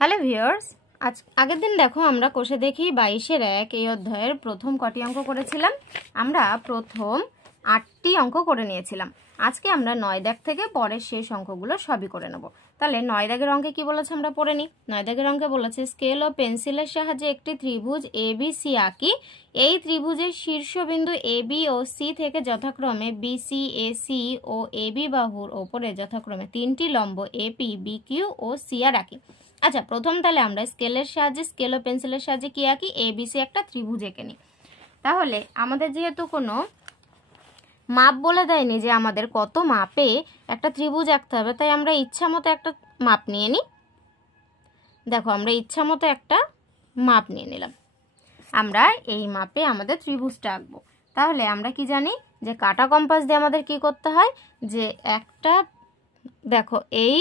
Hello viewers, আগের দিন দেখো আমরা কোষে দেখি 22-এর 1 এই অধ্যায়ের প্রথম কটি অঙ্ক করেছিলাম। আমরা প্রথম 8টি অঙ্ক করে নিয়েছিলাম। আজকে আমরা 9 দাগ থেকে পরের শেষ অঙ্কগুলো সবই করে নেব। তাহলে 9 দাগের অঙ্কে কি বলেছে আমরা পড়ে নিই। 9 দাগের অঙ্কে বলেছে স্কেল ও পেন্সিলের সাহায্যে একটি ত্রিভুজ ABC আঁকি। এই ত্রিভুজের শীর্ষবিন্দু AB ও C থেকে যথাক্রমে BC, AC ও AB বাহুর ওপরে যথাক্রমে 3টি লম্ব AP, BQ ও CR আঁকি। আচ্ছা, প্রথম তাহলে আমরা স্কেলের সাহায্যে স্কেল ও পেন্সিলের সাহায্যে কি আঁকি, ABC একটা ত্রিভুজ এঁকে নিই। তাহলে আমাদের যেহেতু কোনো মাপ বলে দেয়নি যে আমাদের কত মাপে একটা ত্রিভুজ আঁকতে হবে, তাই আমরা ইচ্ছা মতো একটা মাপ নিয়ে নিই। দেখো, আমরা ইচ্ছা মতো একটা মাপ নিয়ে নিলাম। আমরা এই মাপে আমাদের ত্রিভুজটা আঁকবো। তাহলে আমরা কি জানি যে কাটা কম্পাস দিয়ে আমাদের কি করতে হয়, যে একটা দেখো এই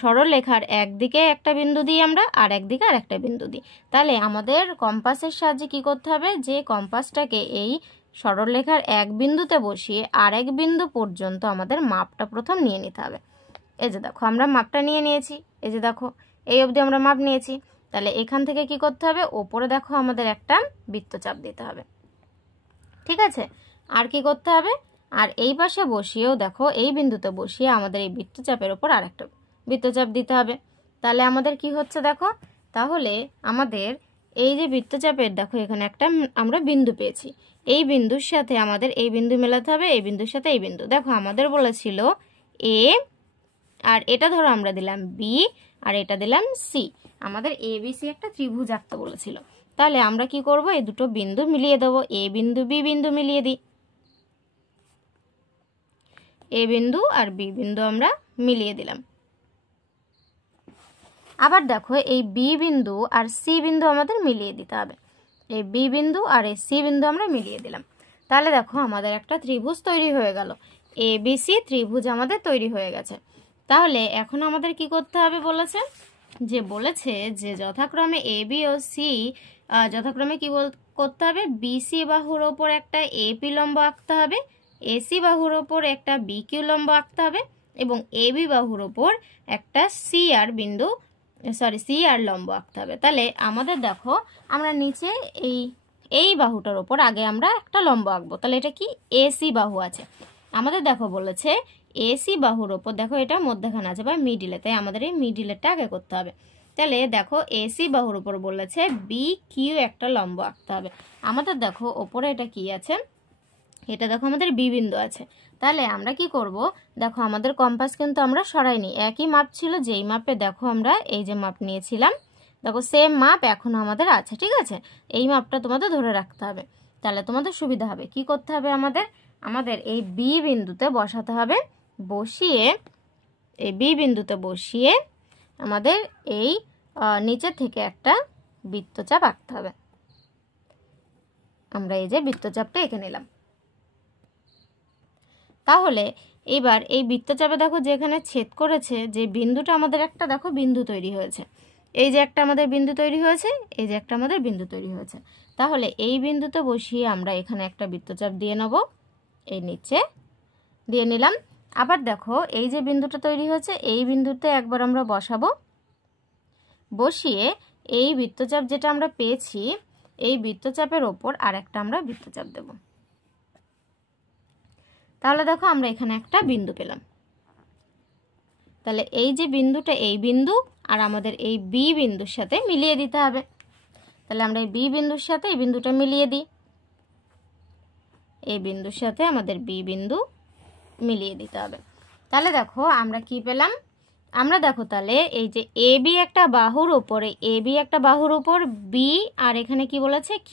সরলরেখার একদিকে একটা বিন্দু দিই আমরা, আর একদিকে আর একটা বিন্দু দিই। তাহলে আমাদের কম্পাসের সাহায্যে কি করতে হবে, যে কম্পাসটাকে এই সরলরেখার এক বিন্দুতে বসিয়ে আর এক বিন্দু পর্যন্ত আমাদের মাপটা প্রথম নিয়ে নিতে হবে। এই যে দেখো, আমরা মাপটা নিয়ে নিয়েছি। এই যে দেখো, এই অবধি আমরা মাপ নিয়েছি। তাহলে এখান থেকে কি করতে হবে, ওপরে দেখো আমাদের একটা বৃত্তচাপ দিতে হবে। ঠিক আছে, আর কি করতে হবে, আর এই পাশে বসিয়েও দেখো এই বিন্দুতে বসিয়ে আমাদের এই বৃত্তচাপের ওপর আর একটা বৃত্তচাপ দিতে হবে। তাহলে আমাদের কি হচ্ছে দেখো, তাহলে আমাদের এই যে বৃত্তচাপের দেখো এখানে একটা আমরা বিন্দু পেয়েছি। এই বিন্দুর সাথে আমাদের এই বিন্দু মেলাতে হবে, এই বিন্দুর সাথে এই বিন্দু। দেখো আমাদের বলেছিল A, আর এটা ধরো আমরা দিলাম B, আর এটা দিলাম C। আমাদের ABC একটা ত্রিভুজ আঁকতে বলেছিল। তাহলে আমরা কি করব, এই দুটো বিন্দু মিলিয়ে দেবো। A বিন্দু B বিন্দু মিলিয়ে দিই। A বিন্দু আর B বিন্দু আমরা মিলিয়ে দিলাম। আবার দেখো এই B বিন্দু আর C বিন্দু আমাদের মিলিয়ে দিতে হবে। এই B বিন্দু আর এই C বিন্দু আমরা মিলিয়ে দিলাম। তাহলে দেখো আমাদের একটা ত্রিভুজ তৈরি হয়ে গেল। ABC ত্রিভুজ আমাদের তৈরি হয়ে গেছে। তাহলে এখন আমাদের কি করতে হবে বলেছে, যে যথাক্রমে AB ও C যথাক্রমে কি করতে হবে, BC বাহুর ওপর একটা AP লম্ব আঁকতে হবে, AC বাহুর ওপর একটা BQ লম্ব আঁকতে হবে, এবং AB বাহুর ওপর একটা CR লম্ব আঁকতে হবে। তাহলে আমাদের দেখো, আমরা নিচে এই বাহুটার ওপর আগে আমরা একটা লম্ব আঁকবো। তাহলে এটা কি, AC বাহু আছে আমাদের। দেখো বলেছে AC বাহুর ওপর, দেখো এটা মধ্যখানে আছে বা মিডিলে, তাই আমাদের এই মিডিলেরটা আগে করতে হবে। তাহলে দেখো AC বাহুর ওপর বলেছে BQ একটা লম্ব আঁকতে হবে। আমাদের দেখো ওপরে এটা কি আছে, এটা দেখো আমাদের B বিন্দু আছে। তাহলে আমরা কি করব, দেখো আমাদের কম্পাস কিন্তু আমরা সরাইনি, একই মাপ ছিল। যেই মাপে দেখো আমরা এই যে মাপ নিয়েছিলাম, দেখো সেম মাপ এখনো আমাদের আছে। ঠিক আছে, এই মাপটা তোমাদের ধরে রাখতে হবে, তাহলে তোমাদের সুবিধা হবে। কি করতে হবে, আমাদের এই B বিন্দুতে বসাতে হবে। এই B বিন্দুতে বসিয়ে আমাদের এই নিচে থেকে একটা বৃত্তচাপ আঁকতে হবে। আমরা এই যে বৃত্তচাপটা এঁকে নিলাম। তাহলে এবার এই বৃত্তচাপে দেখো যেখানে ছেদ করেছে যে বিন্দুটা, আমাদের একটা দেখো বিন্দু তৈরি হয়েছে। এই যে একটা আমাদের বিন্দু তৈরি হয়েছে, এই যে একটা আমাদের বিন্দু তৈরি হয়েছে। তাহলে এই বিন্দুতে বসিয়ে আমরা এখানে একটা বৃত্তচাপ দিয়ে নেব, এই নিচে দিয়ে নিলাম। আবার দেখো এই যে বিন্দুটা তৈরি হয়েছে, এই বিন্দুতে একবার আমরা বসাবো। বসিয়ে এই বৃত্তচাপ যেটা আমরা পেয়েছি, এই বৃত্তচাপের ওপর আর একটা আমরা বৃত্তচাপ দেব। তাহলে দেখো আমরা এখানে একটা বিন্দু পেলাম। তাহলে এই যে বিন্দুটা, এই বিন্দু আর আমাদের এই B বিন্দুর সাথে মিলিয়ে দিতে হবে। তাহলে আমরা এই B বিন্দুর সাথে এই বিন্দুটা মিলিয়ে দিই। এই বিন্দুর সাথে আমাদের B বিন্দু মিলিয়ে দিতে হবে। তাহলে দেখো আমরা কি পেলাম, আমরা দেখো তাহলে এই যে AB একটা বাহুর উপরে, AB একটা বাহুর উপর B, আর এখানে কি বলেছে Q,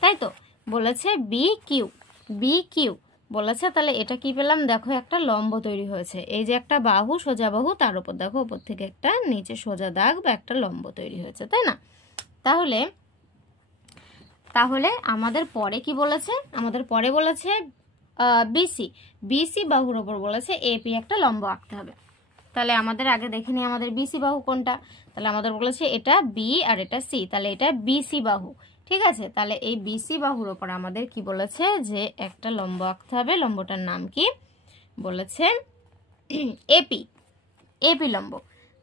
তাই তো বলেছে BQ বলেছে। তাহলে এটা কি পেলাম, দেখো একটা লম্ব তৈরি হয়েছে। এই যে একটা বাহু, সোজা বাহু, তার উপর দেখো উপর থেকে একটা নিচে সোজা দাগ বা একটা লম্ব তৈরি হয়েছে, তাই না। তাহলে আমাদের পরে কি বলেছে, আমাদের পরে বলেছে BC বাহুর ওপর বলেছে AP একটা লম্ব আঁকতে হবে। তাহলে আমাদের আগে দেখে নিই আমাদের BC বাহু কোনটা। তাহলে আমাদের বলেছে এটা B আর এটা C, তাহলে এটা BC বাহু। ঠিক আছে, তাহলে এই BC বাহুর ওপর আমাদের কি বলেছে, যে একটা লম্ব আঁকতে হবে। লম্বটার নাম কি বলেছে, AP লম্ব।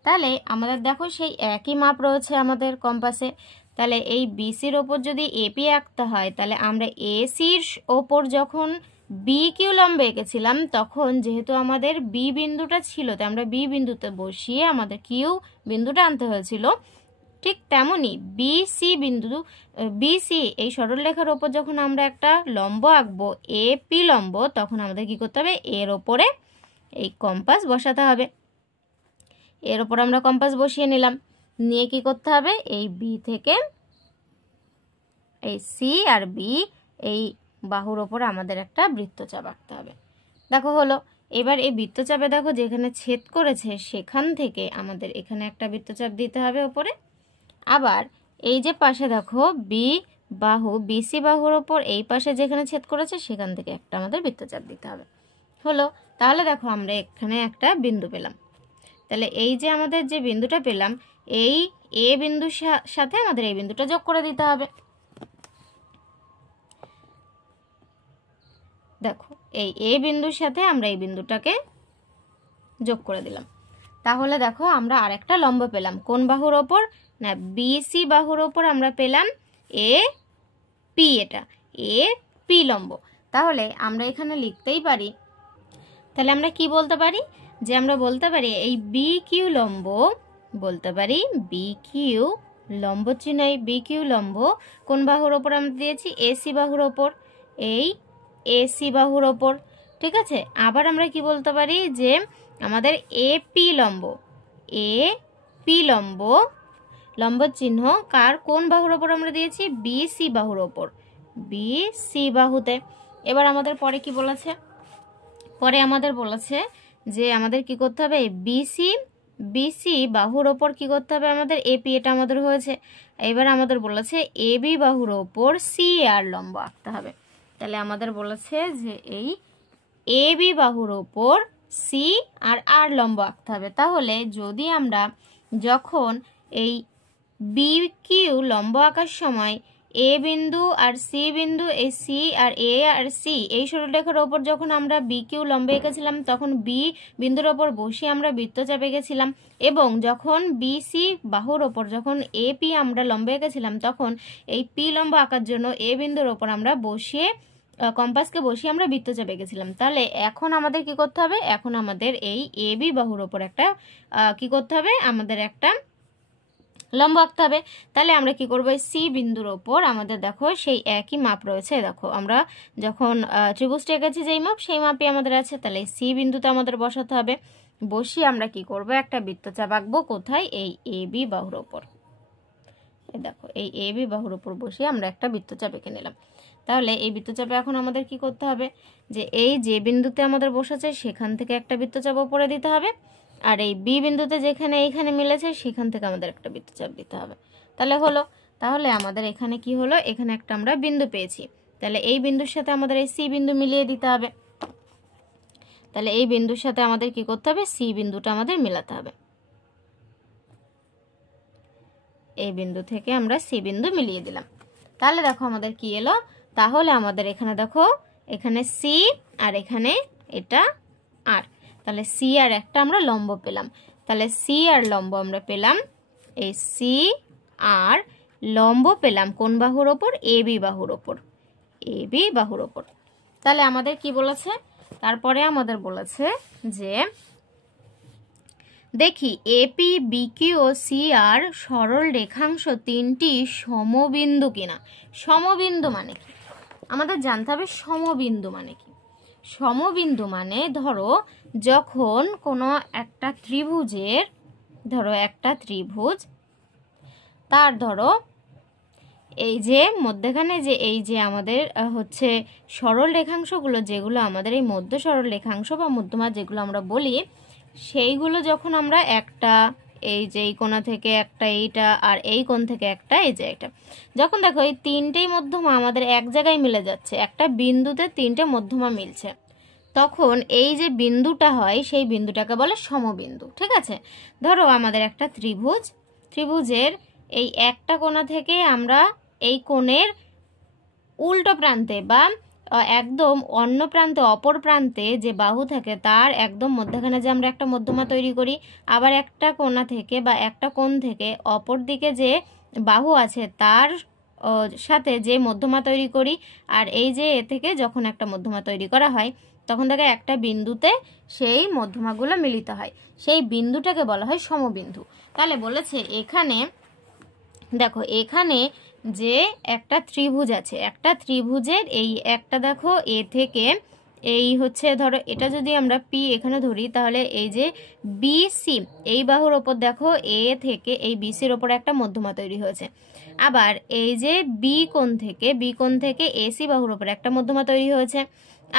তাহলে আমাদের দেখো সেই একই মাপ রয়েছে আমাদের কম্পাসে। তাহলে এই বিসির ওপর যদি এপি আঁকতে হয়, তাহলে আমরা এসির ওপর যখন বি কিউ লম্ব এঁকেছিলাম, তখন যেহেতু আমাদের বি বিন্দুটা ছিল, তাই আমরা বি বিন্দুতে বসিয়ে আমাদের কিউ বিন্দুটা আনতে হয়েছিল। ঠিক তেমনই বিসি এই সরলরেখার ওপর যখন আমরা একটা লম্ব আঁকবো এপি লম্ব, তখন আমাদের কি করতে হবে, এর ওপরে এই কম্পাস বসাতে হবে। এর ওপর আমরা কম্পাস বসিয়ে নিলাম, নিয়ে কি করতে হবে, এই বি থেকে এই সি আর বি এই বাহুর ওপর আমাদের একটা বৃত্তচাপ আঁকতে হবে। দেখো হলো। এবার এই বৃত্তচাপে দেখো যেখানে ছেদ করেছে সেখান থেকে আমাদের এখানে একটা বৃত্তচাপ দিতে হবে ওপরে। আবার এই যে পাশে দেখো বিসি বাহুর ওপর এই পাশে যেখানে ছেদ করেছে সেখান থেকে একটা আমাদের বৃত্তচাপ দিতে হবে। হলো। তাহলে দেখো আমরা এখানে একটা বিন্দু পেলাম। তাহলে এই যে আমাদের যে বিন্দুটা পেলাম, এই এ বিন্দুর সাথে আমাদের এই বিন্দুটা যোগ করে দিতে হবে। দেখো এই এ বিন্দুর সাথে আমরা এই বিন্দুটাকে যোগ করে দিলাম। তাহলে দেখো আমরা আরেকটা লম্ব পেলাম। কোন বাহুর ওপর? না, বিসি বাহুর ওপর আমরা পেলাম এ পি, এটা এ পি লম্ব। তাহলে আমরা এখানে লিখতেই পারি, তাহলে আমরা কি বলতে পারি, যে আমরা বলতে পারি এই বি কিউ লম্ব, বলতে পারি বি কিউ লম্ব চিহ্ন, এই বি কিউ লম্ব কোন বাহুর ওপর আমরা দিয়েছি? এসি বাহুর ওপর, এই এসি বাহুর ওপর। ঠিক আছে। আবার আমরা কি বলতে পারি, যে আমাদের এপি লম্ব, এপি লম্ব লম্ব চিহ্ন কার কোন বাহুর ওপর আমরা দিয়েছি? বিসি বাহুর ওপর, বিসি বাহুতে। এবার আমাদের পরে কি বলেছে? পরে আমাদের বলেছে যে আমাদের কি করতে হবে, বিসি বাহুর ওপর কি করতে হবে আমাদের? এপি, এটা আমাদের হয়েছে। এবার আমাদের বলেছে এবি বাহুর ওপর সি আর লম্ব আঁকতে হবে। তাহলে আমাদের বলেছে যে এই এবি বাহুর ওপর সি আর লম্ব আঁকতে হবে। তাহলে যদি আমরা যখন এই বি কিউ লম্ব আঁকার সময় এ বিন্দু আর সি বিন্দু, এই সি আর এ আর সি এই সরলরেখার ওপর যখন আমরা বি কিউ লম্ব এঁকেছিলাম, তখন বি বিন্দুর ওপর বসে আমরা বৃত্তচাপ এঁকেছিলাম। এবং যখন বিসি বাহুর ওপর যখন এ পি আমরা লম্ব এঁকেছিলাম, তখন এই পি লম্ব আঁকার জন্য এ বিন্দুর ওপর আমরা বসিয়ে কম্পাসকে বসিয়ে আমরা বৃত্তচাপ এঁকেছিলাম। তাহলে এখন আমাদের কি করতে হবে? এখন আমাদের এই এ বি বাহুর ওপর একটা কি করতে হবে? আমাদের একটা লম্ব আঁকতে হবে। তাহলে আমরা কি করবো? সি বিন্দুর ওপর আমাদের দেখো সেই একই মাপ রয়েছে। দেখো আমরা যখন ত্রিভুজটা এঁকেছি যেই মাপ, সেই মাপই আমাদের আছে। তাহলে সি বিন্দুতে আমাদের বসাতে হবে। বসিয়ে আমরা কি করব? একটা বৃত্তচাপ আঁকবো। কোথায়? এই এ বি বাহুর ওপর। দেখো এই এ বি বাহুর ওপর বসিয়ে আমরা একটা বৃত্তচাপ এঁকে নিলাম। তাহলে এই বৃত্তচাপে এখন আমাদের কি করতে হবে, যে এই যে বিন্দুতে আমাদের বসেছে সেখান থেকে একটা বৃত্তচাপ ওপরে দিতে হবে, আর এই বি বিন্দুতে যেখানে এইখানে মিলেছে সেখান থেকে আমাদের একটা বৃত্তচাপ দিতে হবে। তাহলে হলো। তাহলে আমাদের এখানে কি হলো? এখানে একটা আমরা বিন্দু পেয়েছি। তাহলে এই বিন্দুর সাথে আমাদের এই সি বিন্দু মিলিয়ে দিতে হবে। তাহলে এই বিন্দুর সাথে আমাদের কি করতে হবে? সি বিন্দুটা আমাদের মেলাতে হবে। এই বিন্দু থেকে আমরা সি বিন্দু মিলিয়ে দিলাম। তাহলে দেখো আমাদের কি এলো? তাহলে আমাদের এখানে দেখো, এখানে সি আর এখানে এটা আর, তাহলে সি আর একটা আমরা লম্ব পেলাম। তাহলে সি আর লম্ব আমরা পেলাম, এই সি আর লম্ব পেলাম কোন বাহুর ওপর? এ বি বাহুর ওপর, এ বি বাহুর ওপর। তাহলে আমাদের কি বলেছে? তারপরে আমাদের বলেছে যে দেখি এপি, বিকিউ ও সি আর সরল রেখাংশ তিনটি সমবিন্দু কিনা। সমবিন্দু মানে কি? আমাদের জানতে হবে সমবিন্দু মানে কি। সমবিন্দু মানে ধরো যখন কোনো একটা ত্রিভুজের, ধরো একটা ত্রিভুজ, তার ধরো এই যে মধ্যখানে যে এই যে আমাদের হচ্ছে সরল রেখাংশগুলো, যেগুলো আমাদের এই মধ্য সরল রেখাংশ বা মধ্যমা যেগুলো আমরা বলি, সেইগুলো যখন আমরা একটা এই যে এই কোণা থেকে একটা এইটা আর এই কোণ থেকে একটা এই যে এটা, যখন দেখো এই তিনটেই মধ্যমা আমাদের এক জায়গায় মিলে যাচ্ছে, একটা বিন্দুতে তিনটে মধ্যমা মিলছে, তখন এই যে বিন্দুটা হয় সেই বিন্দুটাকে বলে সমবিন্দু। ঠিক আছে। ধরো আমাদের একটা ত্রিভুজের এই একটা কোণা থেকে আমরা এই কোণের উল্টো প্রান্তে বা একদম অন্য প্রান্তে অপর প্রান্তে যে বাহু থাকে তার একদম মধ্যখানে যে আমরা একটা মধ্যমা তৈরি করি, আবার একটা কোণা থেকে বা একটা কোণ থেকে অপর দিকে যে বাহু আছে তার সাথে যে মধ্যমা তৈরি করি, আর এই যে এ থেকে যখন একটা মধ্যমা তৈরি করা হয় তখন থেকে একটা বিন্দুতে সেই মধ্যমাগুলো মিলিত হয়, সেই বিন্দুটাকে বলা হয় সমবিন্দু। তাহলে বলেছে এখানে দেখো, এখানে যে একটা ত্রিভুজ আছে, একটা ত্রিভুজের এই একটা দেখো এ থেকে এই হচ্ছে ধরো এটা যদি আমরা পি এখানে ধরি, তাহলে এই যে বিসি এই বাহুর ওপর দেখো এ থেকে এই বিসির ওপর একটা মধ্যমা তৈরি হয়েছে। আবার এই যে বি কোণ থেকে এসি বাহুর ওপর একটা মধ্যমা তৈরি হয়েছে।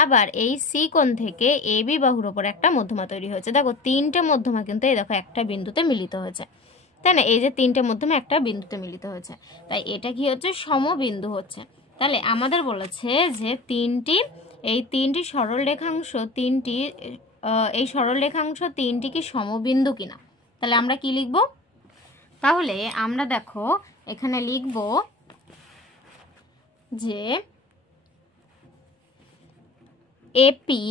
আবার এই সি কোণ থেকে এ বি বাহুর ওপর একটা মধ্যমা তৈরি হয়েছে। দেখো তিনটে মধ্যমা কিন্তু এই দেখো একটা বিন্দুতে মিলিত হয়েছে, তাই না? এই যে তিনটে মধ্যমা একটা বিন্দুতে মিলিত হয়েছে, তাই এটা কি হচ্ছে? সমবিন্দু হচ্ছে। তাহলে আমাদের বলেছে যে এই তিনটি সরল রেখাংশ তিনটি কি সমবিন্দু কিনা। তাহলে আমরা কি লিখব? তাহলে আমরা দেখো এখানে লিখব যে এপি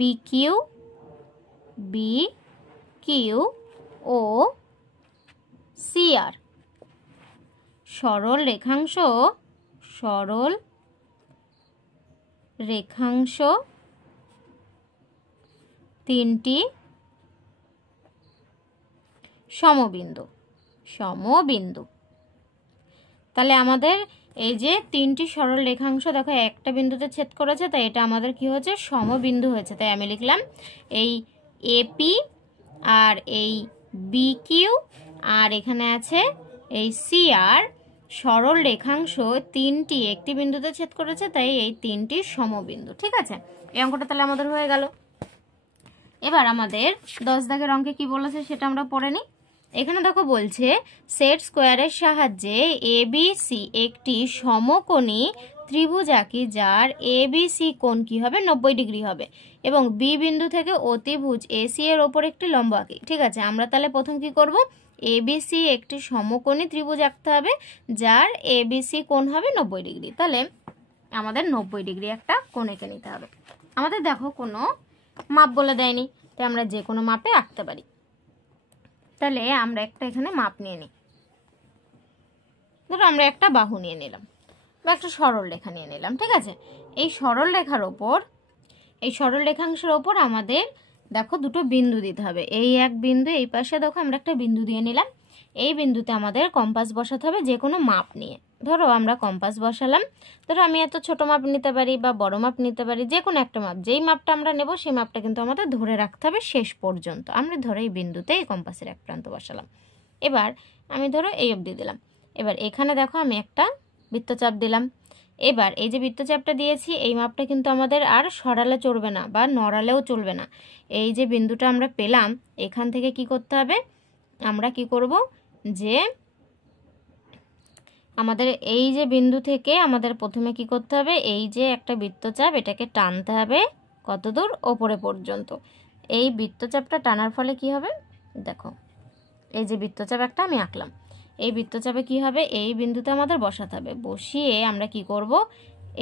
বিকিউ ও সিআর সরল রেখাংশ তিনটি সমবিন্দু। তাহলে আমাদের এই যে তিনটি সরল রেখাংশ দেখো একটা বিন্দুতে ছেদ করেছে, তাই এটা আমাদের কি হয়েছে? সমবিন্দু হয়েছে। তাই আমি লিখলাম এই এপি আর এই বিকিউ আর এখানে আছে এই সিআর সরল রেখাংশ তিনটি একটি বিন্দুতে ছেদ করেছে, তাই এই তিনটি সমবিন্দু। ঠিক আছে, এই অঙ্কটা তাহলে আমাদের হয়ে গেল। এবার আমাদের 10 দাগের অঙ্কে কি বলেছে সেটা আমরা পড়ে নিই। এখানে দেখো বলছে সেট স্কোয়ারের সাহায্যে এবিসি একটি সমকোণী ত্রিভুজ আঁকি, যার এবিসি কোণ কি হবে? 90 ডিগ্রি হবে, এবং বি বিন্দু থেকে অতিভুজ এসি এর ওপর একটি লম্ব আঁকি। ঠিক আছে, আমরা তাহলে প্রথম কি করব? এবিসি একটি সমকোণী ত্রিভুজ আঁকতে হবে, যার এবিসি কোণ হবে 90 ডিগ্রি। তাহলে আমাদের 90 ডিগ্রি একটা কোণ এঁকে নিতে হবে। আমাদের দেখো কোনো মাপ বলে দেয়নি, তাই আমরা যে কোনো মাপে আঁকতে পারি। তাহলে আমরা একটা এখানে মাপ নিয়ে নিই। ধরো আমরা একটা বাহু নিয়ে নিলাম বা একটা সরল রেখা নিয়ে নিলাম। ঠিক আছে, এই সরল রেখাংশের ওপর আমাদের দেখো দুটো বিন্দু দিতে হবে। এই এক বিন্দু, এই পাশে দেখো আমরা একটা বিন্দু দিয়ে নিলাম। এই বিন্দুতে আমাদের কম্পাস বসাতে হবে যে কোনো মাপ নিয়ে। ধরো আমরা কম্পাস বসালাম, ধরো আমি এত ছোট মাপ নিতে পারি বা বড় মাপ নিতে পারি, যে কোনো একটা মাপ। যেই মাপটা আমরা নেব সেই মাপটা কিন্তু আমাদের ধরে রাখতে হবে শেষ পর্যন্ত। আমরা ধরো এই বিন্দুতে এই কম্পাসের এক প্রান্ত বসালাম। এবার আমি ধরো এই অবধি দিলাম। এবার এখানে দেখো আমি একটা বৃত্তচাপ দিলাম। এবার এই যে বৃত্তচাপটা দিয়েছি, এই মাপটা কিন্তু আমাদের আর সরালে চলবে না বা নড়ালেও চলবে না। এই যে বিন্দুটা আমরা পেলাম, এখান থেকে কি করতে হবে? আমরা কি করব যে আমাদের এই যে বিন্দু থেকে আমাদের প্রথমে কি করতে হবে? এই যে একটা বৃত্তচাপ, এটাকে টানতে হবে কতদূর? ওপরে পর্যন্ত। এই বৃত্তচাপটা টানার ফলে কি হবে? দেখো এই যে বৃত্তচাপ একটা আমি আঁকলাম, এই বৃত্তচাপে কি হবে? এই বিন্দুতে আমাদের বসাতে হবে। বসিয়ে আমরা কি করব?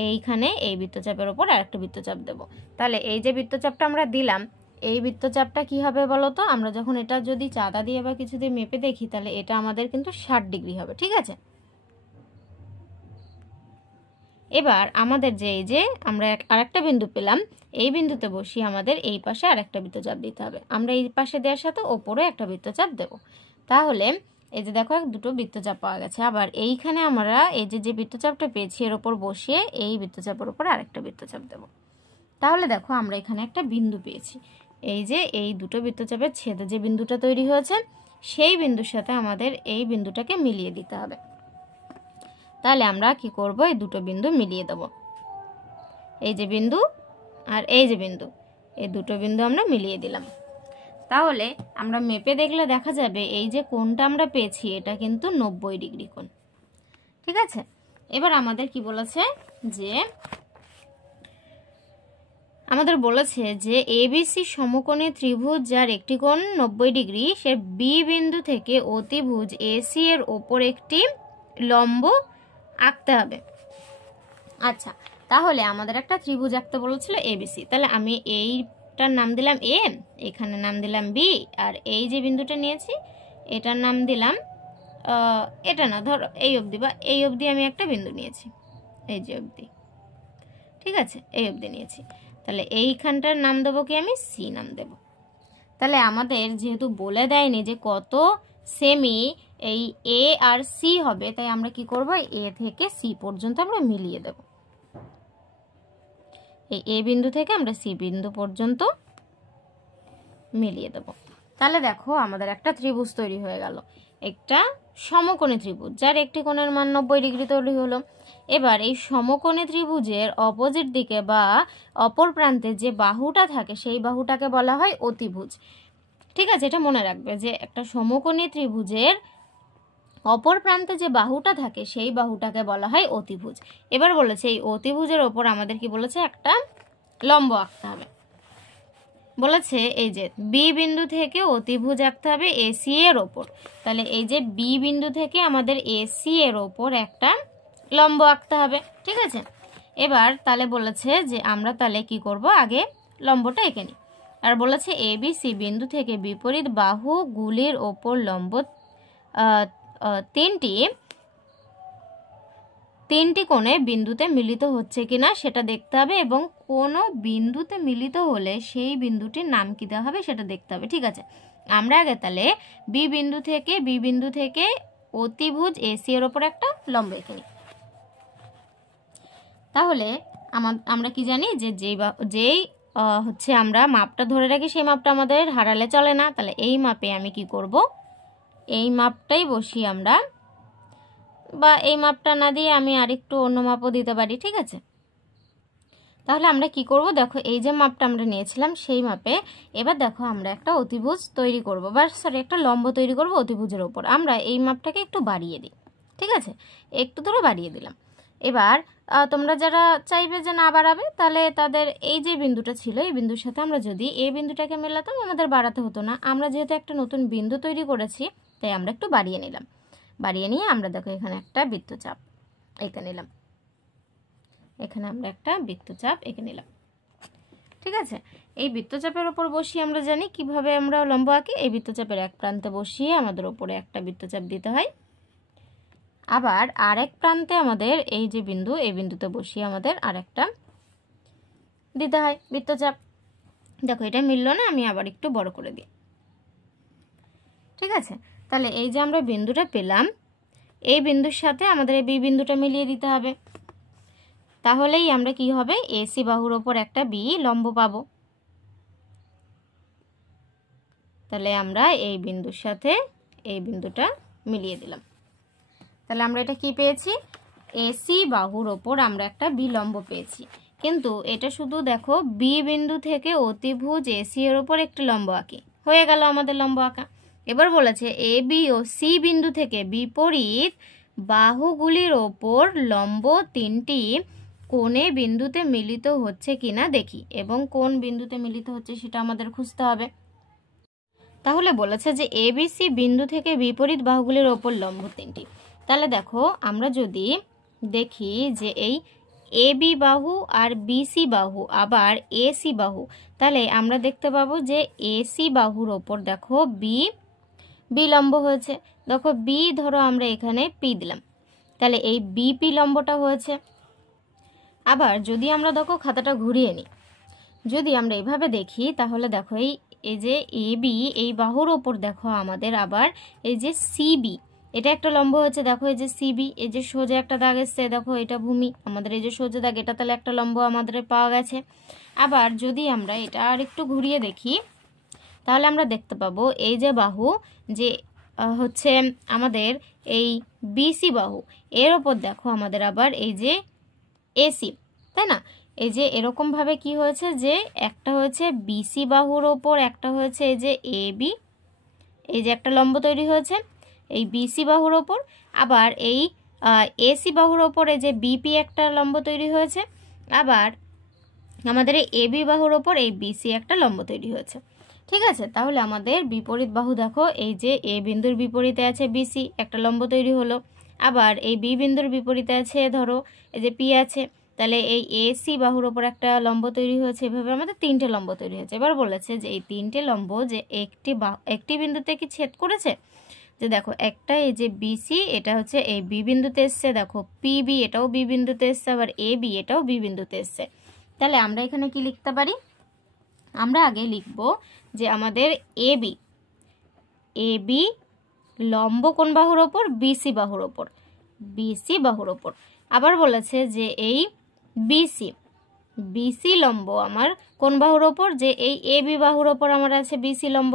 এইখানে এই বৃত্তচাপের ওপর আরেকটা বৃত্তচাপ দেব। তাহলে এই যে বৃত্তচাপটা আমরা দিলাম, এই বৃত্তচাপটা কি হবে বলো তো? আমরা যখন এটা যদি চাঁদা দিয়ে বা কিছু দিয়ে মেপে দেখি, তাহলে এটা আমাদের কিন্তু 60 ডিগ্রি হবে। ঠিক আছে, এবার আমাদের যে এই যে আমরা আরেকটা বিন্দু পেলাম, এই বিন্দুতে বসিয়ে আমাদের এই পাশে আরেকটা বৃত্তচাপ দিতে হবে। আমরা এই পাশে দেওয়ার সাথে ওপরে একটা বৃত্তচাপ দেব। তাহলে এই যে দেখো দুটো বৃত্তচাপ পাওয়া গেছে। আবার এইখানে আমরা এই যে বৃত্তচাপটা পেয়েছি এর ওপর বসিয়ে এই বৃত্তচাপের ওপর আরেকটা বৃত্তচাপ দেব। তাহলে দেখো আমরা এখানে একটা বিন্দু পেয়েছি। এই যে এই দুটো বৃত্তচাপের ছেদে যে বিন্দুটা তৈরি হয়েছে, সেই বিন্দুর সাথে আমাদের এই বিন্দুটাকে মিলিয়ে দিতে হবে। তাহলে আমরা কি করব? এই দুটো বিন্দু মিলিয়ে দেব। এই যে বিন্দু আর এই যে বিন্দু, এই দুটো বিন্দু আমরা মিলিয়ে দিলাম। তাহলে আমরা মেপে দেখলে দেখা যাবে এই যে কোণটা আমরা পেয়েছি এটা কিন্তু 90 ডিগ্রি কোণ। ঠিক আছে, এবার আমাদের কি বলেছে? যে আমাদের বলেছে যে এবিসি সমকোণী ত্রিভুজ যার একটি কোণ 90 ডিগ্রি, সে বি বিন্দু থেকে অতিভুজ এসি এর ওপর একটি লম্ব আঁকতে হবে। আচ্ছা, তাহলে আমাদের একটা ত্রিভুজ আঁকতে বলেছিল এবিসি। তাহলে আমি এইটার নাম দিলাম এ, এখানে নাম দিলাম বি, আর এই যে বিন্দুটা নিয়েছি এটার নাম দিলাম এটা না, ধরো এই অবধি বা এই অবধি আমি একটা বিন্দু নিয়েছি, এই যে অবধি, ঠিক আছে, এই অবধি নিয়েছি। তাহলে এইখানটার নাম দেবো কি, আমি সি নাম দেব। তাহলে আমাদের যেহেতু বলে দেয়নি যে কত সেমি এই এ আর সি হবে, তাই আমরা কি করব, এ থেকে সি পর্যন্ত আমরা মিলিয়ে দেব। এই এ বিন্দু থেকে আমরা সি বিন্দু পর্যন্ত মিলিয়ে দেব। তাহলে দেখো আমাদের একটা ত্রিভুজ তৈরি হয়ে গেল, একটা সমকোণী ত্রিভুজ যার একটি কোণের মান 90 ডিগ্রি তৈরি হলো। এবার এই সমকোণী ত্রিভুজের অপোজিট দিকে বা অপর প্রান্তে যে বাহুটা থাকে সেই বাহুটাকে বলা হয় অতিভুজ। ঠিক আছে, এটা মনে রাখবে যে একটা সমকোণী ত্রিভুজের অপর প্রান্তে যে বাহুটা থাকে সেই বাহুটাকে বলা হয় অতিভুজ। এবার বলেছে এই অতিভুজের ওপর আমাদের কি বলেছে, একটা লম্ব আঁকতে হবে। বলেছে এই যে বি বিন্দু থেকে অতিভুজ আঁকতে হবে এসি এর ওপর। তাহলে এই যে বি বিন্দু থেকে আমাদের এসি এর ওপর একটা লম্ব আঁকতে হবে। ঠিক আছে, এবার তাহলে বলেছে যে আমরা তাহলে কি করব, আগে লম্বটা এঁকে নিই। আর বলেছে এ বি সি বিন্দু থেকে বিপরীত বাহুগুলির ওপর লম্ব তিনটি কোণে বিন্দুতে মিলিত হচ্ছে কিনা সেটা দেখতে হবে, এবং কোনো বিন্দুতে মিলিত হলে সেই বিন্দুটির নাম কি দেওয়া হবে সেটা দেখতে হবে। ঠিক আছে, আমরা আগে তাহলে বি বিন্দু থেকে অতিভুজ এসি এর ওপর একটা লম্ব এঁকে নিই। তাহলে আমরা কি জানি যে যেই হচ্ছে আমরা মাপটা ধরে রাখি সেই মাপটা আমাদের হারালে চলে না। তাহলে এই মাপে আমি কি করব, এই মাপটাই বসি আমরা, বা এই মাপটা না দিয়ে আমি আরেকটু অন্য মাপও দিতে পারি। ঠিক আছে, তাহলে আমরা কি করব, দেখো এই যে মাপটা আমরা নিয়েছিলাম সেই মাপে এবার দেখো আমরা একটা অতিভুজ তৈরি করব, বা সরি একটা লম্ব তৈরি করব অতিভুজের ওপর। আমরা এই মাপটাকে একটু বাড়িয়ে দিই। ঠিক আছে, একটু ধরে বাড়িয়ে দিলাম। এবার তোমরা যারা চাইবে যে না বাড়াবে, তাহলে তাদের এই যে বিন্দুটা ছিল এই বিন্দুর সাথে আমরা যদি এই বিন্দুটাকে মেলাতাম আমাদের বাড়াতে হতো না। আমরা যেহেতু একটা নতুন বিন্দু তৈরি করেছি তাই আমরা একটু বাড়িয়ে নিলাম। বাড়িয়ে নিয়ে আমরা দেখো এখানে একটা বৃত্তচাপ এঁকে নিলাম, এখানে আমরা একটা বৃত্তচাপ এঁকে নিলাম। ঠিক আছে, এই বৃত্তচাপের ওপর বসিয়ে আমরা জানি কিভাবে আমরা লম্ব আঁকি। এই বৃত্তচাপের এক প্রান্তে বসিয়ে আমাদের ওপরে একটা বৃত্তচাপ দিতে হয়, আবার আরেক প্রান্তে আমাদের এই যে বিন্দু এই বিন্দুতে বসিয়ে আমাদের আরেকটা দিতে হয় বৃত্তচাপ। দেখো এটা মিললো না, আমি আবার একটু বড় করে দিই। ঠিক আছে, তাহলে এই যে আমরা বিন্দুটা পেলাম এই বিন্দুর সাথে আমাদের এই বি বিন্দুটা মিলিয়ে দিতে হবে, তাহলেই আমরা কি হবে, এসি বাহুর ওপর একটা বি লম্ব পাবো। তাহলে আমরা এই বিন্দুর সাথে এই বিন্দুটা মিলিয়ে দিলাম। তাহলে আমরা এটা কি পেয়েছি, এসি বাহুর ওপর আমরা একটা বি লম্ব পেয়েছি। কিন্তু এটা শুধু দেখো বি বিন্দু থেকে অতিভুজ এসি এর ওপর একটা লম্ব আঁকি, হয়ে গেল আমাদের লম্ব আঁকা। এবার বলেছে এ বি ও সি বিন্দু থেকে বিপরীত বাহুগুলির ওপর লম্ব তিনটি কোণে বিন্দুতে মিলিত হচ্ছে কিনা দেখি, এবং কোন বিন্দুতে মিলিত হচ্ছে সেটা আমাদের খুঁজতে হবে। তাহলে বলেছে যে এ বি সি বিন্দু থেকে বিপরীত বাহুগুলির ওপর লম্ব তিনটি। তাহলে দেখো আমরা যদি দেখি যে এই এ বি বাহু আর বিসি বাহু আবার এসি বাহু, তাহলে আমরা দেখতে পাবো যে এসি বাহুর ওপর দেখো বি লম্ব হয়েছে। দেখো বি ধরো আমরা এখানে পি দিলাম, তাহলে এই বিপি লম্বটা হয়েছে। আবার যদি আমরা দেখো খাতাটা ঘুরিয়ে নিই, যদি আমরা এইভাবে দেখি তাহলে দেখো এই যে এ বি এই বাহুর ওপর দেখো আমাদের আবার এই যে সিবি এটা একটা লম্ব হয়েছে। দেখো এই যে সিবি, এই যে সোজা একটা দাগ এসছে, দেখো এটা ভূমি আমাদের, এই যে সোজা দাগ এটা তাহলে একটা লম্ব আমাদের পাওয়া গেছে। আবার যদি আমরা এটা আর একটু ঘুরিয়ে দেখি তাহলে আমরা দেখতে পাবো এই যে বাহু যে হচ্ছে আমাদের এই বিসি বাহু এর ওপর দেখো আমাদের আবার এই যে এসি, তাই না? এই যে এরকম ভাবে কি হয়েছে যে একটা হয়েছে বিসি বাহুর ওপর, একটা হয়েছে এই যে এ বি, এই যে একটা লম্ব তৈরি হয়েছে এই বিসি বাহুর ওপর। আবার এই এসি বাহুর ওপর এই যে বিপি একটা লম্ব তৈরি হয়েছে। আবার আমাদের এই এবি বাহুর ওপর এই বিসি একটা লম্ব তৈরি হয়েছে। ঠিক আছে, তাহলে আমাদের বিপরীত বাহু দেখো এই যে এ বিন্দুর বিপরীতে আছে বিসি, একটা লম্ব তৈরি হলো। আবার এই বি বিন্দুর বিপরীতে আছে ধরো এই যে পি আছে, তাহলে এই এসি বাহুর ওপর একটা লম্ব তৈরি হয়েছে, এভাবে আমাদের 3টে লম্ব তৈরি হয়েছে। এবার বলেছে যে এই 3টে লম্ব যে একটি বিন্দুতে কি ছেদ করেছে, যে দেখো একটা এই যে বিসি এটা হচ্ছে এই বি বিন্দুতে এসছে, দেখো পিবি এটাও বি বিন্দুতে এসছে, আবার এ বি এটাও বি বিন্দুতে এসছে। তাহলে আমরা এখানে কি লিখতে পারি, আমরা আগে লিখব যে আমাদের এবি লম্ব কোন বাহুর ওপর, বিসি বাহুর ওপর, বিসি বাহুর ওপর। আবার বলেছে যে এই বিসি লম্ব আমার কোন বাহুর ওপর, যে এই এবি বাহুর ওপর আমার আছে বিসি লম্ব,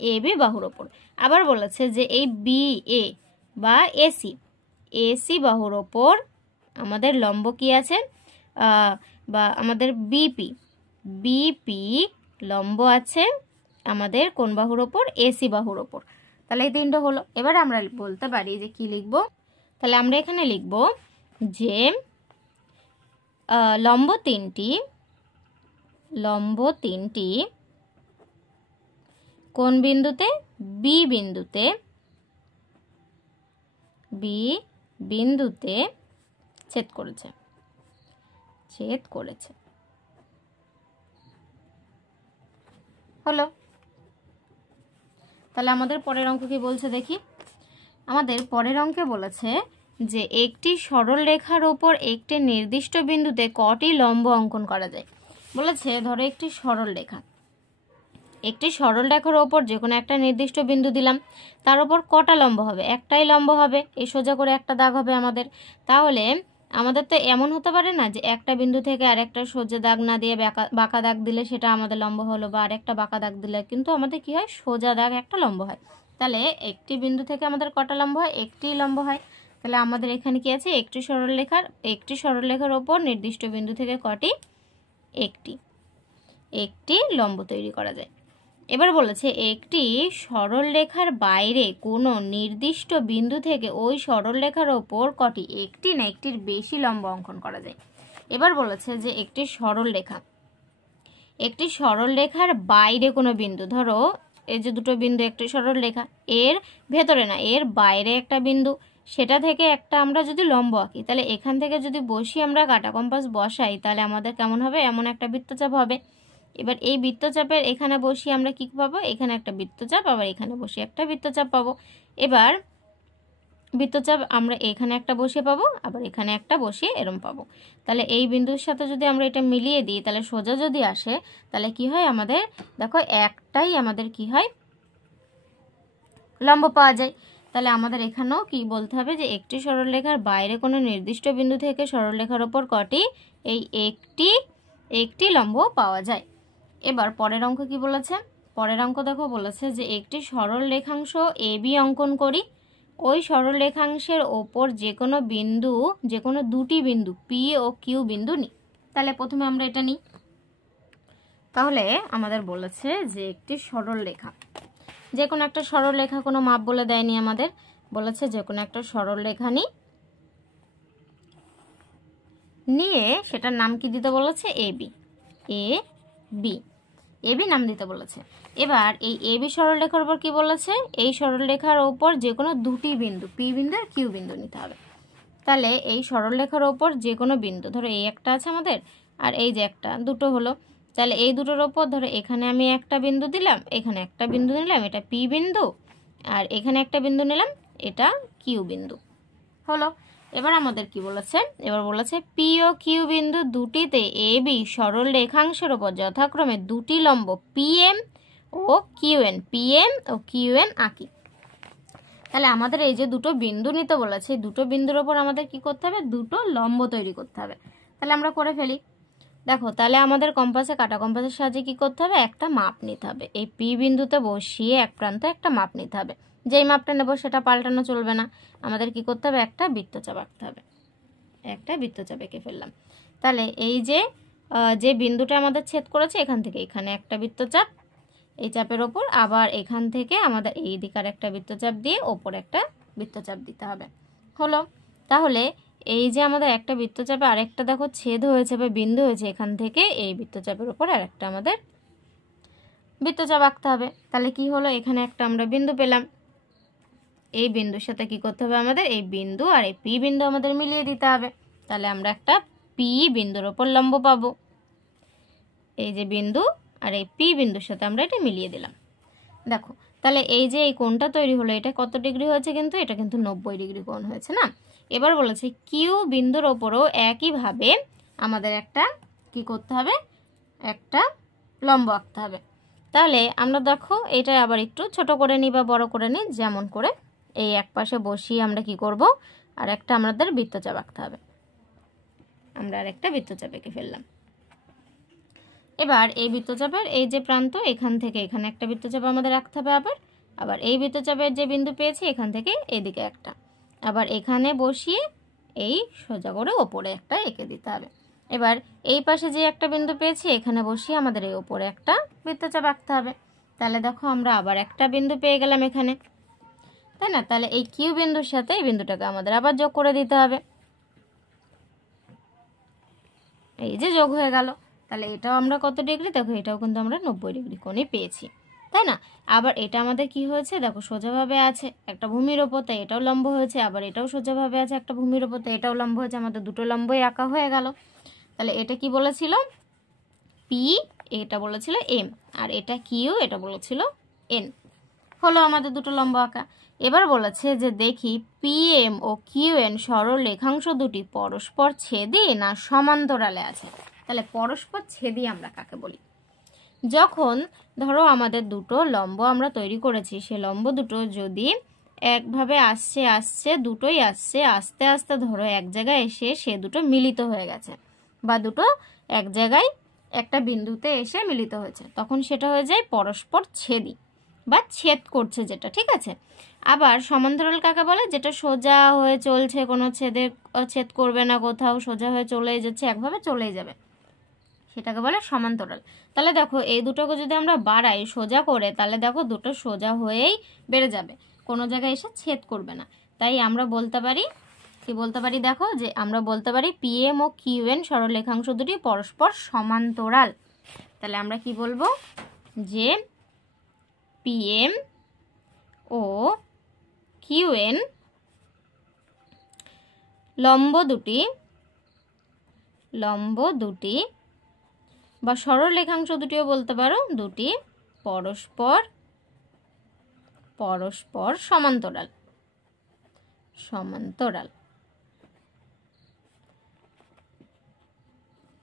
এবি বাহুর ওপর। আবার বলেছে যে এই বিএ বা এসি বাহুর ওপর আমাদের লম্ব কি আছে, বা আমাদের বিপি লম্ব আছে আমাদের কোন বাহুর ওপর, এসি বাহুর ওপর। তাহলে এই 3টা হলো। এবার আমরা বলতে পারি যে কি লিখব, তাহলে আমরা এখানে লিখব যে লম্ব তিনটি কোন বিন্দুতে, বি বিন্দুতে ছেদ করেছে। হলো। তাহলে আমাদের পরের অঙ্ক কি বলছে দেখি। আমাদের পরের অঙ্কে বলেছে যে একটি সরল রেখার ওপর একটি নির্দিষ্ট বিন্দুতে কটি লম্ব অঙ্কন করা যায়। বলেছে ধরো একটি সরল রেখার ওপর যে কোনো একটা নির্দিষ্ট বিন্দু দিলাম, তার উপর কটা লম্ব হবে, একটাই লম্ব হবে, এই সোজা করে একটা দাগ হবে আমাদের। তাহলে আমাদের তো এমন হতে পারে না যে একটা বিন্দু থেকে আরেকটা সোজা দাগ না দিয়ে বাঁকা দাগ দিলে সেটা আমাদের লম্ব হলো, বা আরেকটা বাঁকা দাগ দিলে কিন্তু আমাদের কি হয়, সোজা দাগ একটা লম্ব হয়। তাহলে একটি বিন্দু থেকে আমাদের কটা লম্ব হয়, একটি লম্ব হয়। তাহলে আমাদের এখানে কি আছে, একটি সরলরেখার ওপর নির্দিষ্ট বিন্দু থেকে কটি, একটি লম্ব তৈরি করা যায়। এবার বলেছে একটি সরল রেখার বাইরে কোনো নির্দিষ্ট বিন্দু থেকে ওই সরল রেখার ওপর কটি, একটি না একটির বেশি লম্ব অঙ্কন করা যায়। এবার বলেছে যে একটি সরল রেখার বাইরে কোনো বিন্দু, ধরো এই যে দুটো বিন্দু একটি সরল রেখা, এর ভেতরে না এর বাইরে একটা বিন্দু, সেটা থেকে একটা আমরা যদি লম্ব আঁকি, তাহলে এখান থেকে যদি বসি আমরা কাঁটা কম্পাস বসাই, তাহলে আমাদের কেমন হবে, এমন একটা বৃত্তচাপ হবে। এবার এই বৃত্তচাপের এখানে বসিয়ে আমরা কি পাবো, এখানে একটা বৃত্তচাপ, আবার এখানে বসিয়ে একটা বৃত্তচাপ পাবো। এবার বৃত্তচাপ আমরা এখানে একটা বসিয়ে পাবো, আবার এখানে একটা বসিয়ে এরম পাবো। তাহলে এই বিন্দুর সাথে যদি আমরা এটা মিলিয়ে দিই, তাহলে সোজা যদি আসে, তাহলে কি হয় আমাদের, দেখো একটাই আমাদের কি হয়, লম্ব পাওয়া যায়। তাহলে আমাদের এখানেও কি বলতে হবে যে একটি সরলরেখার বাইরে কোনো নির্দিষ্ট বিন্দু থেকে সরলরেখার ওপর কটি, এই একটি লম্ব পাওয়া যায়। এবার পরের অঙ্ক কি বলেছে, পরের অঙ্ক দেখো বলেছে যে একটি সরল রেখাংশ এবি অঙ্কন করি, ওই সরল রেখাংশের ওপর যে কোনো দুটি বিন্দু পি ও কিউ বিন্দু নিই। তাহলে প্রথমে আমরা এটা নিই। তাহলে আমাদের বলেছে যে একটি সরল রেখা, যে কোনো একটা সরল রেখা, কোনো মাপ বলে দেয়নি আমাদের, বলেছে যে কোনো একটা সরল রেখা নিয়ে সেটার নাম কি দিতে বলেছে, এবি নাম দিতে বলেছে। এবার এই এবি সরলরেখার উপর কি বলেছে, এই সরলরেখার উপর যে কোনো দুটি বিন্দু পি বিন্দু আর কিউ বিন্দু নিতে হবে। তাহলে এই সরলরেখার উপর যে কোনো বিন্দু, ধরো এই একটা আছে আমাদের, আর এই যে একটা, দুটো হলো। তাহলে এই দুটোর ওপর ধরো এখানে আমি একটা বিন্দু দিলাম, এখানে একটা বিন্দু নিলাম, এটা পি বিন্দু, আর এখানে একটা বিন্দু নিলাম, এটা কিউ বিন্দু হলো। এবার আমাদের কি বলেছে, এবার বলেছে পি ও কিউ বিন্দু দুটিতে এবি সরল রেখাংশের ওপর যথাক্রমে দুটি লম্ব পিএম ও কিউএন আঁকি। তাহলে আমাদের এই যে দুটো বিন্দু নিতে বলেছে, দুটো বিন্দুর ওপর আমাদের কি করতে হবে, দুটো লম্ব তৈরি করতে হবে। তাহলে আমরা করে ফেলি। দেখো তাহলে আমাদের কম্পাসে কাঁটা কম্পাসের সাহায্যে কি করতে হবে, একটা মাপ নিতে হবে। এই পি বিন্দুতে বসিয়ে এক প্রান্তে একটা মাপ নিতে হবে, যেই মাপটা নেব সেটা পাল্টানো চলবে না, আমাদের কি করতে হবে, একটা বৃত্তচাপ আঁকতে হবে। একটা বৃত্তচাপ এঁকে ফেললাম। তাহলে এই যে বিন্দুটা আমাদের ছেদ করেছে, এখান থেকে এখানে একটা বৃত্তচাপ, এই চাপের ওপর আবার এখান থেকে আমাদের এই দিকার একটা বৃত্তচাপ দিয়ে ওপর একটা বৃত্তচাপ দিতে হবে। হলো। তাহলে এই যে আমাদের একটা বৃত্তচাপে আরেকটা দেখো ছেদ হয়েছে বা বিন্দু হয়েছে, এখান থেকে এই বৃত্তচাপের ওপর আরেকটা আমাদের বৃত্তচাপ আঁকতে হবে। তাহলে কি হলো, এখানে একটা আমরা বিন্দু পেলাম, এই বিন্দুর সাথে কি করতে হবে আমাদের, এই বিন্দু আর এই পি বিন্দু আমাদের মিলিয়ে দিতে হবে। তাহলে আমরা একটা পি বিন্দুর ওপর লম্ব পাবো। এই যে বিন্দু আর এই পি বিন্দুর সাথে আমরা এটা মিলিয়ে দিলাম। দেখো তাহলে এই যে এই কোণটা তৈরি হলো, এটা কত ডিগ্রি হয়েছে? কিন্তু এটা কিন্তু 90 ডিগ্রি কোণ হয়েছে না। এবার বলেছে কিউ বিন্দুর ওপরও একইভাবে আমাদের একটা কি করতে হবে, একটা লম্ব আঁকতে হবে। তাহলে আমরা দেখো এটা আবার একটু ছোট করে নিই বা বড় করে নিই, যেমন করে এই এক পাশে বসিয়ে আমরা কি করব, আর একটা আমাদের বৃত্তচাপ আঁকতে হবে। আমরা আর একটা বৃত্তচাপ এঁকে ফেললাম। এবার এই বৃত্তচাপের এই যে প্রান্ত, এখান থেকে এখানে একটা বৃত্তচাপ আমাদের আঁকতে হবে। আবার এই বৃত্তচাপের যে বিন্দু পেয়েছি এখান থেকে এদিকে একটা, আবার এখানে বসিয়ে এই সোজা করে ওপরে একটা এঁকে দিতে হবে। এবার এই পাশে যে একটা বিন্দু পেয়েছি এখানে বসিয়ে আমাদের এই ওপরে একটা বৃত্তচাপ আঁকতে হবে। তাহলে দেখো আমরা আবার একটা বিন্দু পেয়ে গেলাম এখানে, তাই না? তাহলে এই কিউ বিন্দুর সাথে এই বিন্দুটাকে আমাদের আবার যোগ করে দিতে হবে। এই যে যোগ হয়ে গেল। তাহলে এটাও আমরা কত ডিগ্রি, দেখো এটাও কিন্তু আমরা 90 ডিগ্রি কোণে পেয়েছি, তাই না? আবার এটা আমাদের কি হয়েছে, দেখো সোজাভাবে আছে একটা ভূমির ওপর, তাই এটাও লম্ব হয়েছে। আবার এটাও সোজাভাবে আছে একটা ভূমির ওপর, তাই এটাও লম্ব হয়েছে। আমাদের দুটো লম্বই আঁকা হয়ে গেল। তাহলে এটা কি বলেছিল, পি, এটা বলেছিল এম, আর এটা কিউ, এটা বলেছিল এন। হলো আমাদের দুটো লম্ব আঁকা। এবার বলেছে যে দেখি পি এম ও কিউ এন সরল রেখাংশ দুটি পরস্পর ছেদি না সমান্তরালে আছে। তাহলে পরস্পর ছেদি আমরা কাকে বলি? যখন ধরো আমাদের দুটো লম্ব আমরা তৈরি করেছি, সে লম্ব দুটো যদি একভাবে আসছে দুটোই আসছে, আস্তে আস্তে ধরো এক জায়গায় এসে সে দুটো মিলিত হয়ে গেছে, বা দুটো এক জায়গায় একটা বিন্দুতে এসে মিলিত হয়েছে, তখন সেটা হয়ে যায় পরস্পর ছেদি বা ছেদ করছে যেটা, ঠিক আছে? আবার সমান্তরাল কাকে বলে? যেটা সোজা হয়ে চলছে, কোনো ছেদ করবে না, কোথাও সোজা হয়ে চলেই যাচ্ছে, একভাবে চলেই যাবে, সেটাকে বলে সমান্তরাল। তাহলে দেখো এই দুটোকে যদি আমরা বাড়াই সোজা করে, তাহলে দেখো দুটো সোজা হয়েই বেড়ে যাবে, কোনো জায়গায় এসে ছেদ করবে না। তাই আমরা বলতে পারি, কি বলতে পারি দেখো, যে আমরা বলতে পারি পি এম ও কিউ এন সরলরেখাংশ দুটি পরস্পর সমান্তরাল। তাহলে আমরা কি বলবো, যে পি এম ও কিউ এন লম্ব দুটি বা সরল রেখাংশ দুটিও বলতে পারো, দুটি পরস্পর সমান্তরাল।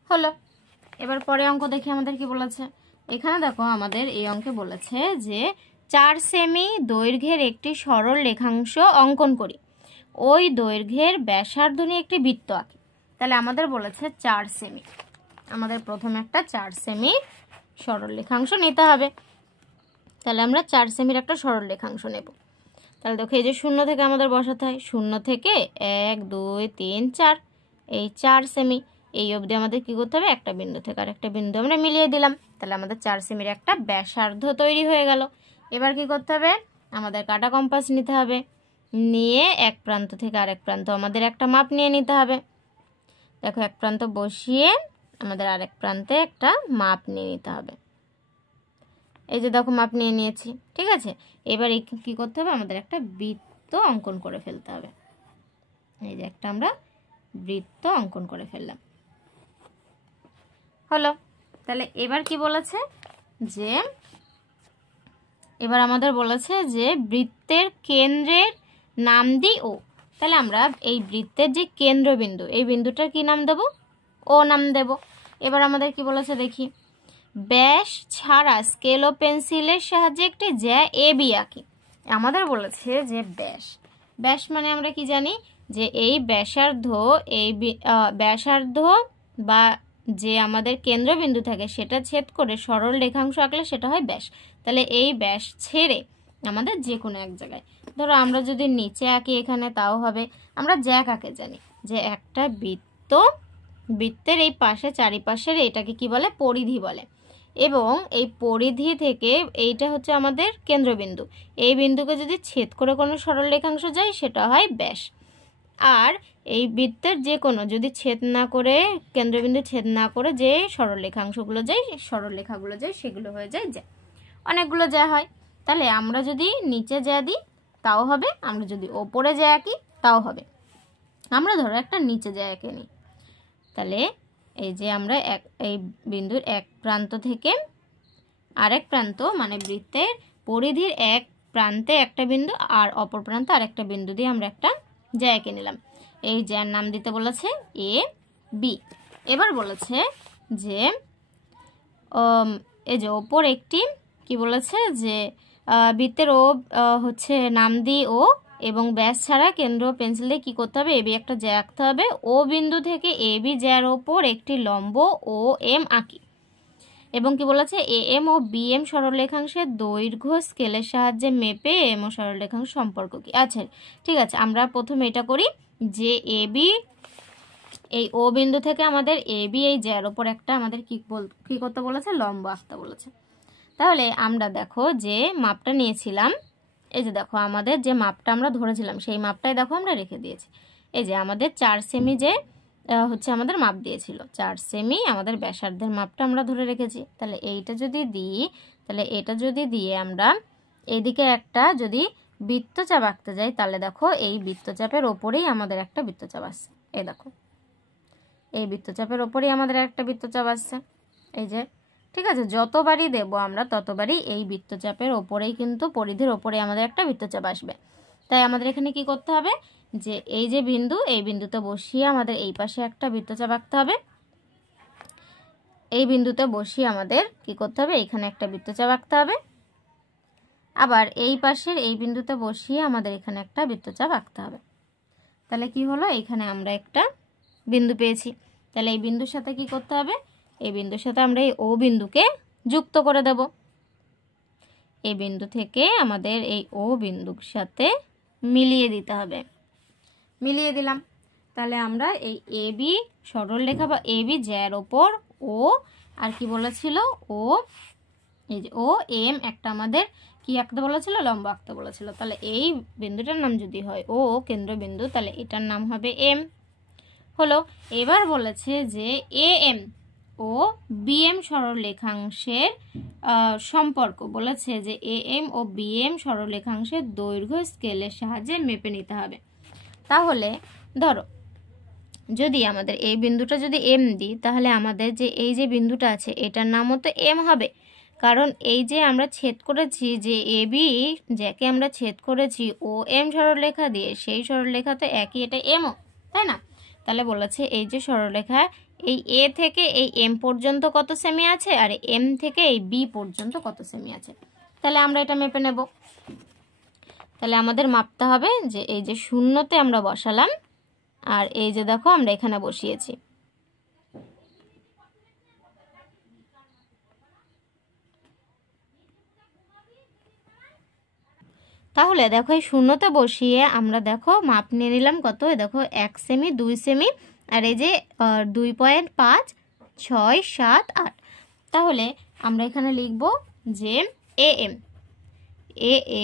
হলো। এবার পরে অঙ্ক দেখি আমাদের কি বলেছে। এখানে দেখো আমাদের এই অঙ্কে বলেছে যে 4 সেমি দৈর্ঘ্যের একটি সরল রেখাংশ অঙ্কন করি, ওই দৈর্ঘ্যের ব্যাসার্ধ নিয়ে একটি বৃত্ত আঁকি। তাহলে আমাদের বলেছে 4 সেমি, আমাদের প্রথমে একটা 4 সেমি সরল রেখাংশ নিতে হবে। তাহলে আমরা 4 সেমির একটা সরল রেখাংশ নেব। তাহলে দেখো এই যে শূন্য থেকে আমাদের বসাতে হয়, শূন্য থেকে 1 2 3 4, এই 4 সেমি এই অবধি আমাদের কি করতে হবে, একটা বিন্দু থেকে আর একটা বিন্দু আমরা মিলিয়ে দিলাম। তাহলে আমাদের 4 সেমির একটা ব্যাসার্ধ তৈরি হয়ে গেল। এবার কি করতে হবে, আমাদের কাঁটা কম্পাস নিতে হবে, নিয়ে এক প্রান্ত থেকে আরেক প্রান্ত আমাদের একটা মাপ নিয়ে নিতে হবে। দেখো এক প্রান্ত বসিয়ে আমাদের আরেক প্রান্তে একটা মাপ নিয়ে নিতে হবে। এই যে দেখো মাপ নিয়ে নিয়েছি, ঠিক আছে? এবার কি করতে হবে, আমাদের একটা বৃত্ত অঙ্কন করে ফেলতে হবে। এই যে একটা আমরা বৃত্ত অঙ্কন করে ফেললাম। হলো। তাহলে এবার কি বলেছে, যে এবার আমাদের বলেছে যে বৃত্তের কেন্দ্রের নাম দিই ও। তাহলে আমরা এই বৃত্তের যে কেন্দ্রবিন্দু, এই বিন্দুটার কি নাম দেব, ও নাম দেব। এবার আমাদের কি বলেছে দেখি, ব্যাস ছাড়া স্কেল ও পেন্সিলের সাহায্যে একটি জ্যা এ বি আঁকি। আমাদের বলেছে যে ব্যাস মানে আমরা কি জানি, যে এই ব্যাসার্ধ বা যে আমাদের কেন্দ্রবিন্দু থাকে সেটা ছেদ করে সরল রেখাংশ আঁকলে সেটা হয় ব্যাস। তাহলে এই ব্যাস ছেড়ে আমাদের যে কোনো এক জায়গায়, ধরো আমরা যদি নিচে আঁকি এখানে তাও হবে। আমরা জ্যাক আঁকে জানি, যে একটা বৃত্তের এই পাশে চারিপাশের এটাকে কি বলে, পরিধি বলে, এবং এই পরিধি থেকে এইটা হচ্ছে আমাদের কেন্দ্রবিন্দু, এই বিন্দুকে যদি ছেদ করে কোনো সরল রেখাংশ যায় সেটা হয় ব্যাস। আর এই বৃত্তের যে কোনো যদি ছেদ না করে, কেন্দ্রবিন্দু ছেদ না করে যে সরল রেখাংশগুলো যায়, সরল রেখাগুলো যায়, সেগুলো হয়ে যায় জ্যা। অনেকগুলো জ্যা হয়। তাহলে আমরা যদি নিচে জ্যা দিই তাও হবে, আমরা যদি ওপরে জ্যা আঁকি তাও হবে। আমরা ধরো একটা নিচে জ্যা এঁকে নিই, তাহলে এই যে আমরা এই বিন্দুর এক প্রান্ত থেকে আরেক প্রান্ত মানে বৃত্তের পরিধির এক প্রান্তে একটা বিন্দু আর অপর প্রান্তে আরেকটা বিন্দু দিয়ে আমরা একটা জ্যা এঁকে নিলাম। এই জ্যার নাম দিতে বলেছে এ বি। এবার বলেছে যে এই যে ওপর একটি কি বলেছে যে বৃত্তের ও হচ্ছে নাম দিই ও এবং ব্যাস ছাড়া কেন্দ্র পেন্সিল দিয়ে কী করতে হবে, এবি একটা জ্যা আঁকতে হবে। ও বিন্দু থেকে এবি জ্যার ওপর একটি লম্ব ও এম আঁকি এবং কি বলেছে এ এম ও বি এম সরলরেখাংশের দৈর্ঘ্য স্কেলের সাহায্যে মেপে এম ও সরলরেখাংশ সম্পর্ক কি। আচ্ছা ঠিক আছে, আমরা প্রথমে এটা করি যে এবি এই ও বিন্দু থেকে আমাদের এবি এই জ্যার ওপর একটা আমাদের কি করতে বলেছে, লম্ব আঁকতে বলেছে। তাহলে আমরা দেখো যে মাপটা নিয়েছিলাম, এই যে দেখো আমাদের যে মাপটা আমরা ধরেছিলাম সেই মাপটাই দেখো আমরা রেখে দিয়েছি। এই যে আমাদের 4 সেমি যে হচ্ছে আমাদের মাপ দিয়েছিল, 4 সেমি আমাদের ব্যাসার্ধের মাপটা আমরা ধরে রেখেছি। তাহলে এইটা যদি দিই, তাহলে এটা যদি দিয়ে আমরা এইদিকে একটা যদি বৃত্তচাপ আঁকতে যাই, তাহলে দেখো এই বৃত্তচাপের ওপরেই আমাদের একটা বৃত্তচাপ আসছে। এই দেখো এই বৃত্তচাপের ওপরেই আমাদের একটা বৃত্তচাপ আসছে। এই যে ঠিক আছে, যতবারই দেব আমরা ততবারই এই বৃত্তচাপের ওপরেই কিন্তু পরিধির ওপরে আমাদের একটা বৃত্তচাপ আসবে। তাই আমাদের এখানে কি করতে হবে যে এই যে বিন্দু, এই বিন্দুতে বসিয়ে আমাদের এই পাশে একটা বৃত্তচাপ আঁকতে হবে। এই বিন্দুতে বসিয়ে আমাদের কি করতে হবে, এখানে একটা বৃত্তচাপ আঁকতে হবে। আবার এই পাশের এই বিন্দুতে বসিয়ে আমাদের এখানে একটা বৃত্তচাপ আঁকতে হবে। তাহলে কি হলো, এখানে আমরা একটা বিন্দু পেয়েছি। তাহলে এই বিন্দুর সাথে কি করতে হবে, এই বিন্দুর সাথে আমরা এই ও বিন্দুকে যুক্ত করে দেব। এই বিন্দু থেকে আমাদের এই ও বিন্দুর সাথে মিলিয়ে দিতে হবে। মিলিয়ে দিলাম। তাহলে আমরা এই এবি সরলরেখা বা এবি জ্যার ওপর ও আর কি বলেছিল ও, এই যে ও এম একটা আমাদের কি আঁকতে বলেছিল, লম্ব আঁকতে বলেছিল। তাহলে এই বিন্দুটার নাম যদি হয় ও কেন্দ্রবিন্দু, তাহলে এটার নাম হবে এম হলো। এবার বলেছে যে এ এম ও বি এম সরলরেখাংশের সম্পর্ক বলেছে যে এ এম ও বি এম সরলরেখাংশের দৈর্ঘ্য স্কেলের সাহায্যে মেপে নিতে হবে। তাহলে ধরো যদি আমাদের এই বিন্দুটা যদি এম দিই, তাহলে আমাদের যে এই যে বিন্দুটা আছে এটার নামও তো এম হবে, কারণ এই যে আমরা ছেদ করেছি যে এ বি যাকে আমরা ছেদ করেছি ও এম সরলরেখা দিয়ে, সেই সরলরেখা তো একই, এটা এমও, তাই না। তাহলে বলেছে এই যে সরলরেখা এই এ থেকে এই এম পর্যন্ত কত সেমি আছে আর এম থেকে এই বি পর্যন্ত কত সেমি আছে। তাহলে আমরা এটা মেপে নেব। তাহলে আমাদের মাপতে হবে যে এই যে শূন্যতে আমরা বসালাম আর এই যে দেখো আমরা এখানে বসিয়েছি। তাহলে দেখো এই শূন্যতে বসিয়ে আমরা দেখো মাপ নিয়ে নিলাম কত, দেখো 1 সেমি 2 সেমি আর এই যে 2.5 6 7 8। তাহলে আমরা এখানে লিখব যে এ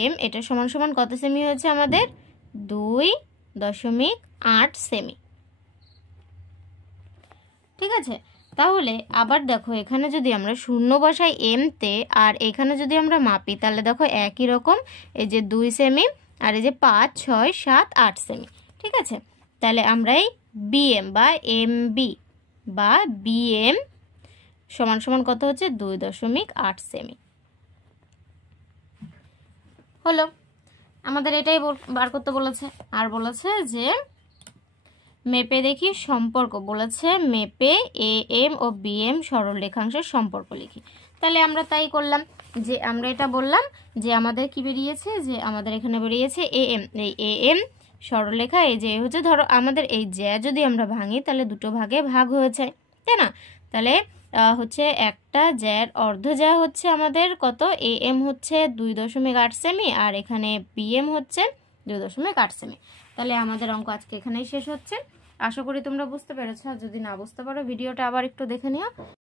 এম এটা সমান সমান কত সেমি হয়েছে আমাদের 2.8 সেমি। ঠিক আছে, তাহলে আবার দেখো এখানে যদি আমরা শূন্য বসাই এম তে আর এখানে যদি আমরা মাপি, তাহলে দেখো একই রকম এই যে 2 সেমি আর এই যে 5 6 7 8 সেমি। ঠিক আছে, তাহলে আমরা এই বিএম বা এম বি বা বিএম সমান সমান কত হচ্ছে 2.8 সেমি হলো। আমাদের এটাই বার করতে বলেছে। আর বলেছে যে মেপে দেখি সম্পর্ক, বলেছে মেপে এ এম ও বি এম সরলরেখাংশের সম্পর্ক লিখি। তাহলে আমরা তাই করলাম যে আমরা এটা বললাম যে আমাদের কি বেরিয়েছে, যে আমাদের এখানে বেরিয়েছে এ এম, এই এ এম সরলরেখা এই যে হচ্ছে ধরো আমাদের এই জ্যা যদি আমরা ভাঙি তাহলে দুটো ভাগে ভাগ হয়েছে, তাই না। তাহলে হচ্ছে একটা জ্যার অর্ধ জ্যা হচ্ছে আমাদের কত, এ এম হচ্ছে 2.8 সেমি আর এখানে বি এম হচ্ছে 2.8 সেমি। তাহলে আমাদের অঙ্ক আজকে এখানেই শেষ হচ্ছে। আশা করি তোমরা বুঝতে পেরেছো, আর যদি না বুঝতে পারো ভিডিওটা আবার একটু দেখে নিও।